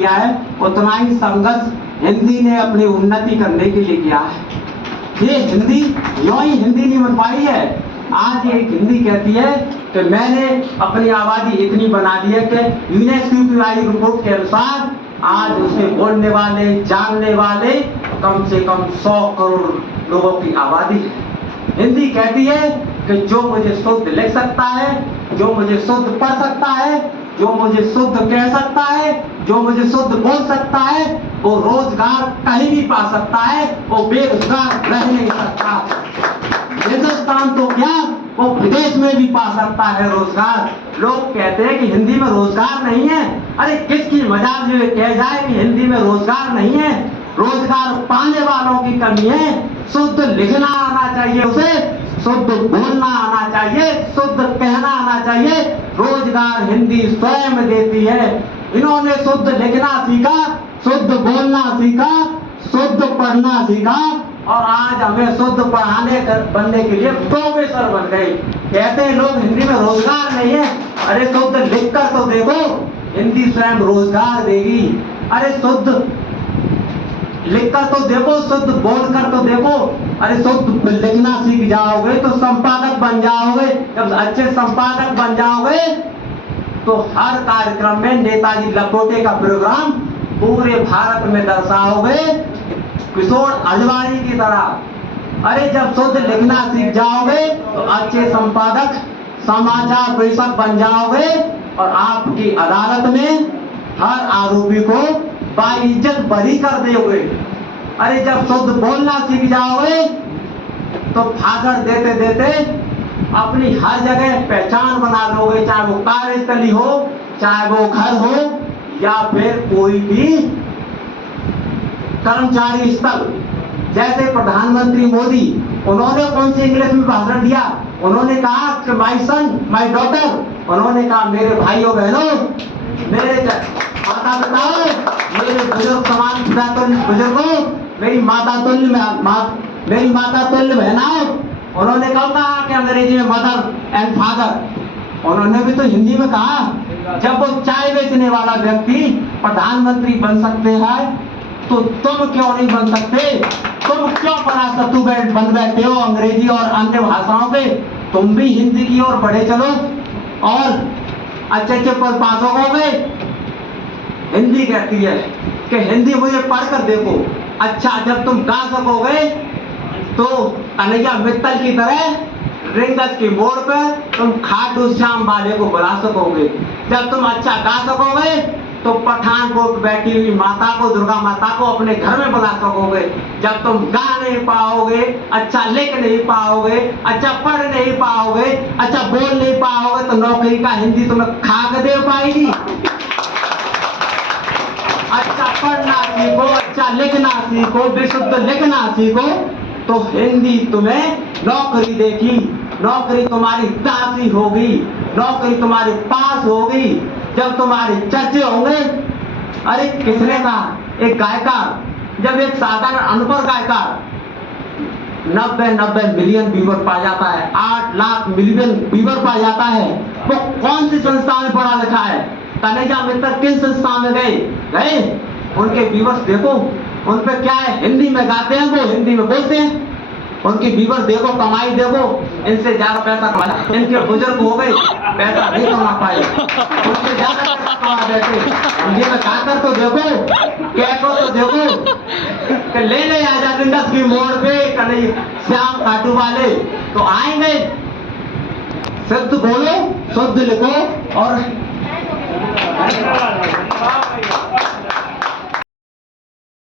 किया है, उतना ही संघर्ष हिंदी ने अपनी उन्नति करने के लिए किया है। ये हिंदी यूं ही हिंदी नहीं बन पाई है। आज ये हिंदी कहती है कि मैंने अपनी आबादी इतनी बना दी है कि यूनेस्को की आई रिपोर्ट के अनुसार आज उसे बोलने वाले, जानने वाले कम से कम 100 करोड़ लोगों की आबादी है। हिंदी कहती है कि जो मुझे शुद्ध लिख सकता है, जो मुझे शुद्ध पढ़ सकता है, जो मुझे शुद्ध कह सकता है, जो मुझे शुद्ध बोल सकता है, वो रोजगार कहीं भी पा सकता है, वो बेरोजगार रह नहीं सकता। हिंदुस्तान तो क्या, वो विदेश में भी पा सकता है रोजगार। लोग कहते हैं कि हिंदी में रोजगार नहीं है। अरे किसकी मजाक जो कह जाए कि हिंदी में रोजगार नहीं है। रोजगार पाने वालों की कमी है। शुद्ध लिखना आना चाहिए उसे, शुद्ध बोलना आना चाहिए, शुद्ध कहना आना चाहिए। रोजगार हिंदी स्वयं देती है। इन्होंने शुद्ध लिखना सीखा, शुद्ध बोलना सीखा, शुद्ध पढ़ना सीखा और आज हमें शुद्ध पढ़ाने बनने के लिए प्रोफेसर बन गए। कहते हैं लोग हिंदी में रोजगार नहीं है। अरे शुद्ध लिखकर तो देखो, हिंदी स्वयं रोजगार देगी। अरे शुद्ध लिखकर तो देखो, शुद्ध बोलकर तो देखो। अरे शुद्ध लिखना सीख जाओगे तो संपादक बन जाओगे। जब अच्छे संपादक बन जाओगे तो हर कार्यक्रम में नेताजी लखोटे का प्रोग्राम पूरे भारत में दर्शाओगे किशोर अडवाणी की तरह। अरे जब शुद्ध लिखना सीख जाओगे तो अच्छे संपादक, समाचार प्रेषक बन जाओगे और आपकी अदालत में हर आरोपी को बाइज्जत बरी कर दोगे। अरे जब शुद्ध बोलना सीख जाओगे तो भाषण देते देते अपनी हर जगह पहचान बना लोगे, चाहे वो कार्यस्थली हो, चाहे वो घर हो या फिर कोई भी कर्मचारी स्थल। जैसे प्रधानमंत्री मोदी, उन्होंने कौन सी इंग्लिश में भाषण दिया? उन्होंने कहा कि माय सन, माय डॉटर। उन्होंने कहा मेरे भाइयों बहनों, मेरे माता पिताओं, मेरे बुजुर्ग समान बुजुर्गों, मेरी माता तुल्य बहनाओं। उन्होंने कब कहा कि अंग्रेजी में मदर एंड फादर? उन्होंने भी तो हिंदी में कहा। जब वो चाय बेचने वाला व्यक्ति प्रधानमंत्री बन सकते हैं तो तुम क्यों नहीं बन सकते? तुम क्यों पराशत्रु बन बैठे हो अंग्रेजी और अन्य भाषाओं के? तुम भी हिंदी की ओर बढ़े चलो और अच्छे अच्छे पद पास होगे। हिंदी कहती है कि हिंदी मुझे पढ़कर देखो। अच्छा, जब तुम गा सकोगे तो कन्हैया मित्तल की तरह रिंगस की मोड़ पर तुम खाटू श्याम वाले को बुला सकोगे। जब तुम अच्छा गा सकोगे तो पठानकोट बैठी हुई माता को, दुर्गा माता को अपने घर में बुला सकोगे। जब तुम गा नहीं पाओगे, अच्छा लिख नहीं पाओगे, अच्छा पढ़ नहीं पाओगे, अच्छा बोल नहीं पाओगे तो नौकरी का हिंदी तुम्हें खाक दे पाएगी। अच्छा पढ़ना सीखो, अच्छा लिखना सीखो, विशुद्ध लिखना सीखो तो हिंदी तुम्हें नौकरी देगी। नौकरी तुम्हारी दासी होगी, नौकरी तुम्हारे पास होगी। जब तुम्हारे चर्चे होंगे। अरे किसने कहा? एक गायकार, जब एक साधारण अनपढ़ गायकार 90 मिलियन व्यूवर पा जाता है, 8 लाख मिलियन व्यूवर पा जाता है, वो कौन सी संस्था में पढ़ा लिखा है? कन्हैया मित्तल किन संस्था में गए? उनके व्यूवर्स देखो, उन पे क्या है? हिंदी में गाते हैं, वो हिंदी में बोलते हैं। उनकी व्यूवर देखो, कमाई देखो, इनसे ज्यादा पैसा कमा। इनके बुजुर्ग हो गए, पैसा नहीं कमा पाए, उनसे ज्यादा पैसा कमा बैठे। हिंदी में गाकर तो देखो, कहकर तो देखो कि ले आजा रिंगस की मोड़ पे कन्हैया श्याम खाटू वाले, तो आएंगे। शुद्ध बोलो, शुद्ध लिखो और